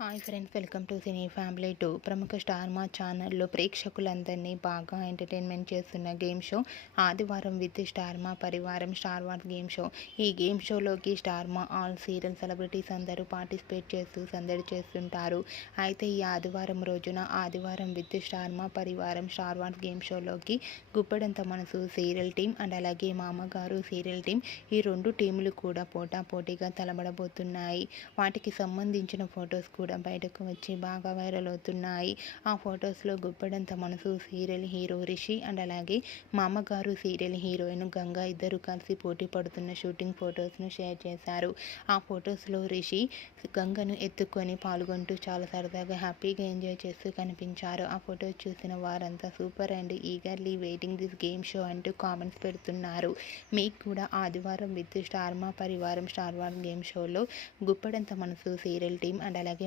Hi friends welcome to cine family two. ప్రముఖ star Maa ఛానల్లో ప్రేక్షకులందరినీ బాగా ఎంటర్టైన్మెంట్ చేస్తున్న గేమ్ షో ఆదివారం విత్ స్టార్ మా పరివారం స్టార్ వార్స్ గేమ్ షో. ఈ game షోలోకి star Maa all serial celebrities అందరూ పార్టిసిపేట్ చేస్తూ సందడి చేస్తుంటారు. అయితే ఈ ఆదివారం రోజున ఆదివారం with star Maa Parivaram star wars game షోలోకి Guppedantha మనసు సీరియల్ టీం అండ్ అలాగే మామగారు సీరియల్ టీం ఈ రెండు టీములు కూడా పోటాపోటీగా తలబడబోతున్నాయి. వాటికి సంబంధించిన ఫొటోస్ కూడా బయటకు వచ్చి బాగా వైరల్ అవుతున్నాయి. ఆ ఫొటోస్లో గుప్పడంత మనసు సీరియల్ హీరో రిషి అండ్ అలాగే మామగారు సీరియల్ హీరోయిన్ గంగా ఇద్దరు కలిసి పోటీ పడుతున్న షూటింగ్ ఫొటోస్ను షేర్ చేశారు. ఆ ఫొటోస్లో రిషి గంగను ఎత్తుకొని పాల్గొంటూ చాలా సరదాగా హ్యాపీగా ఎంజాయ్ చేస్తూ కనిపించారు. ఆ ఫొటోస్ చూసిన వారంతా super and eagerly waiting this game show అంటూ కామెంట్స్ పెడుతున్నారు. మీకు కూడా ఆదివారం విత్ స్టార్ మా పరివారం స్టార్ వార్ గేమ్ షోలో గుప్పడంత మనసు సీరియల్ టీం అండ్ అలాగే